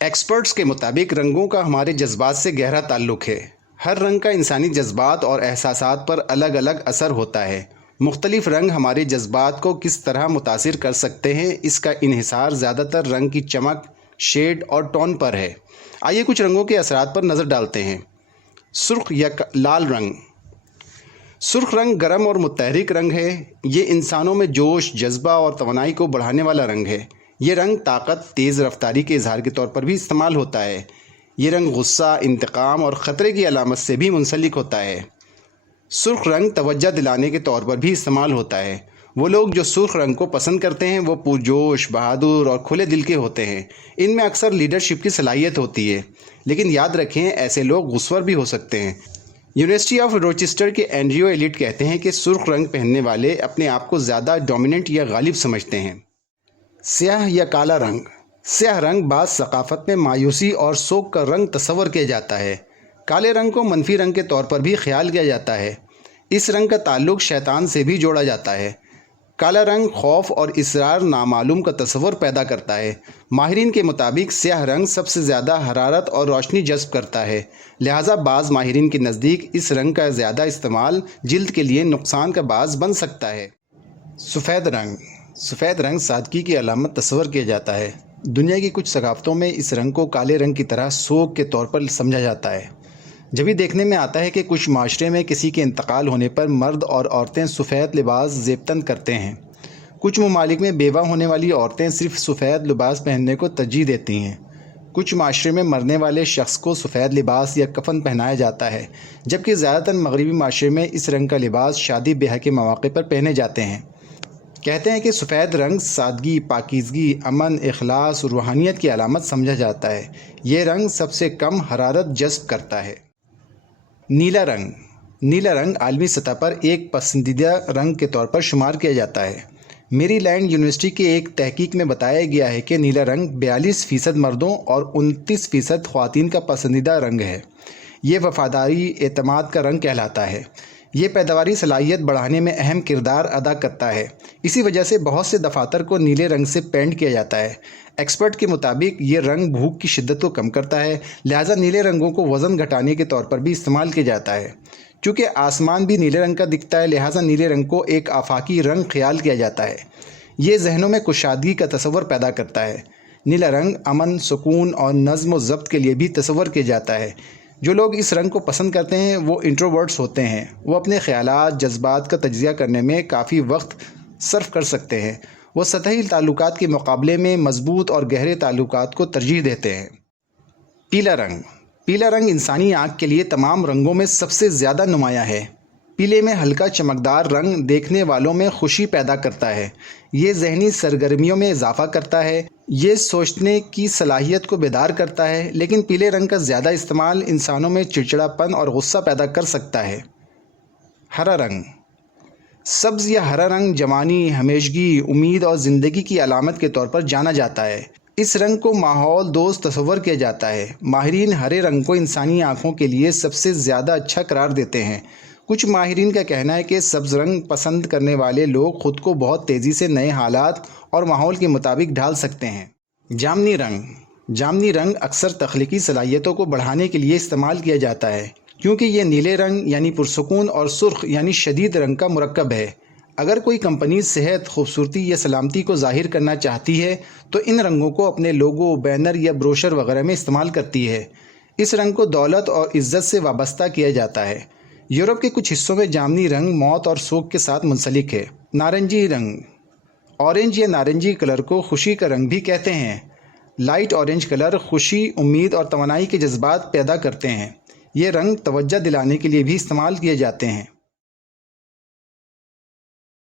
Experts کے مطابق رنگوں کا ہمارے جذبات سے گہرا تعلق ہے۔ ہر رنگ کا انسانی جذبات اور احساسات پر الگ الگ اثر ہوتا ہے۔ مختلف رنگ ہمارے جذبات کو کس طرح متاثر کر سکتے ہیں، اس کا انحصار زیادہ تر رنگ کی چمک، شیڈ اور ٹون پر ہے۔ آئیے کچھ رنگوں کے اثرات پر نظر ڈالتے ہیں۔ سرخ یا لال رنگ۔ سرخ رنگ گرم اور متحرک رنگ ہے۔ یہ انسانوں میں جوش، جذبہ اور توانائی کو بڑھانے والا رنگ ہے۔ یہ رنگ طاقت، تیز رفتاری کے اظہار کے طور پر بھی استعمال ہوتا ہے۔ یہ رنگ غصہ، انتقام اور خطرے کی علامت سے بھی منسلک ہوتا ہے۔ سرخ رنگ توجہ دلانے کے طور پر بھی استعمال ہوتا ہے۔ وہ لوگ جو سرخ رنگ کو پسند کرتے ہیں وہ پرجوش، بہادر اور کھلے دل کے ہوتے ہیں۔ ان میں اکثر لیڈرشپ کی صلاحیت ہوتی ہے، لیکن یاد رکھیں ایسے لوگ غصور بھی ہو سکتے ہیں۔ یونیورسٹی آف روچسٹر کے اینڈریو ایلیٹ کہتے ہیں کہ سرخ رنگ پہننے والے اپنے آپ کو زیادہ ڈومیننٹ یا غالب سمجھتے ہیں۔ سیاہ یا کالا رنگ۔ سیاہ رنگ بعض ثقافت میں مایوسی اور سوگ کا رنگ تصور کیا جاتا ہے۔ کالے رنگ کو منفی رنگ کے طور پر بھی خیال کیا جاتا ہے۔ اس رنگ کا تعلق شیطان سے بھی جوڑا جاتا ہے۔ کالا رنگ خوف اور اصرار، نامعلوم کا تصور پیدا کرتا ہے۔ ماہرین کے مطابق سیاہ رنگ سب سے زیادہ حرارت اور روشنی جذب کرتا ہے، لہٰذا بعض ماہرین کے نزدیک اس رنگ کا زیادہ استعمال جلد کے لیے نقصان کا باعث بن سکتا ہے۔ سفید رنگ۔ سفید رنگ سادگی کی علامت تصور کیا جاتا ہے۔ دنیا کی کچھ ثقافتوں میں اس رنگ کو کالے رنگ کی طرح سوگ کے طور پر سمجھا جاتا ہے۔ جب یہ دیکھنے میں آتا ہے کہ کچھ معاشرے میں کسی کے انتقال ہونے پر مرد اور عورتیں سفید لباس زیب تن کرتے ہیں۔ کچھ ممالک میں بیوہ ہونے والی عورتیں صرف سفید لباس پہننے کو ترجیح دیتی ہیں۔ کچھ معاشرے میں مرنے والے شخص کو سفید لباس یا کفن پہنایا جاتا ہے، جبکہ زیادہ تر مغربی معاشرے میں اس رنگ کا لباس شادی بیاہ کے مواقع پر پہنے جاتے ہیں۔ کہتے ہیں کہ سفید رنگ سادگی، پاکیزگی، امن، اخلاص اور روحانیت کی علامت سمجھا جاتا ہے۔ یہ رنگ سب سے کم حرارت جذب کرتا ہے۔ نیلا رنگ۔ نیلا رنگ عالمی سطح پر ایک پسندیدہ رنگ کے طور پر شمار کیا جاتا ہے۔ میری لینڈ یونیورسٹی کے ایک تحقیق میں بتایا گیا ہے کہ نیلا رنگ 42% مردوں اور 29% خواتین کا پسندیدہ رنگ ہے۔ یہ وفاداری، اعتماد کا رنگ کہلاتا ہے۔ یہ پیداواری صلاحیت بڑھانے میں اہم کردار ادا کرتا ہے۔ اسی وجہ سے بہت سے دفاتر کو نیلے رنگ سے پینٹ کیا جاتا ہے۔ ایکسپرٹ کے مطابق یہ رنگ بھوک کی شدت کو کم کرتا ہے، لہٰذا نیلے رنگوں کو وزن گھٹانے کے طور پر بھی استعمال کیا جاتا ہے۔ چونکہ آسمان بھی نیلے رنگ کا دکھتا ہے، لہٰذا نیلے رنگ کو ایک آفاقی رنگ خیال کیا جاتا ہے۔ یہ ذہنوں میں کشادگی کا تصور پیدا کرتا ہے۔ نیلا رنگ امن، سکون اور نظم و ضبط کے لیے بھی تصور کیا جاتا ہے۔ جو لوگ اس رنگ کو پسند کرتے ہیں وہ انٹروورٹس ہوتے ہیں۔ وہ اپنے خیالات، جذبات کا تجزیہ کرنے میں کافی وقت صرف کر سکتے ہیں۔ وہ سطحی تعلقات کے مقابلے میں مضبوط اور گہرے تعلقات کو ترجیح دیتے ہیں۔ پیلا رنگ۔ پیلا رنگ انسانی آنکھ کے لیے تمام رنگوں میں سب سے زیادہ نمایاں ہے۔ پیلے میں ہلکا چمکدار رنگ دیکھنے والوں میں خوشی پیدا کرتا ہے۔ یہ ذہنی سرگرمیوں میں اضافہ کرتا ہے۔ یہ سوچنے کی صلاحیت کو بیدار کرتا ہے، لیکن پیلے رنگ کا زیادہ استعمال انسانوں میں چڑچڑاپن اور غصہ پیدا کر سکتا ہے۔ ہرا رنگ۔ سبز یا ہرا رنگ جوانی، ہمیشگی، امید اور زندگی کی علامت کے طور پر جانا جاتا ہے۔ اس رنگ کو ماحول دوست تصور کیا جاتا ہے۔ ماہرین ہرے رنگ کو انسانی آنکھوں کے لیے سب سے زیادہ اچھا قرار دیتے ہیں۔ کچھ ماہرین کا کہنا ہے کہ سبز رنگ پسند کرنے والے لوگ خود کو بہت تیزی سے نئے حالات اور ماحول کے مطابق ڈھال سکتے ہیں۔ جامنی رنگ۔ جامنی رنگ اکثر تخلیقی صلاحیتوں کو بڑھانے کے لیے استعمال کیا جاتا ہے، کیونکہ یہ نیلے رنگ یعنی پرسکون اور سرخ یعنی شدید رنگ کا مرکب ہے۔ اگر کوئی کمپنی صحت، خوبصورتی یا سلامتی کو ظاہر کرنا چاہتی ہے تو ان رنگوں کو اپنے لوگو، بینر یا بروشر وغیرہ میں استعمال کرتی ہے۔ اس رنگ کو دولت اور عزت سے وابستہ کیا جاتا ہے۔ یورپ کے کچھ حصوں میں جامنی رنگ موت اور سوگ کے ساتھ منسلک ہے۔ نارنجی رنگ۔ اورنج یا نارنجی کلر کو خوشی کا رنگ بھی کہتے ہیں۔ لائٹ اورنج کلر خوشی، امید اور توانائی کے جذبات پیدا کرتے ہیں۔ یہ رنگ توجہ دلانے کے لیے بھی استعمال کیے جاتے ہیں۔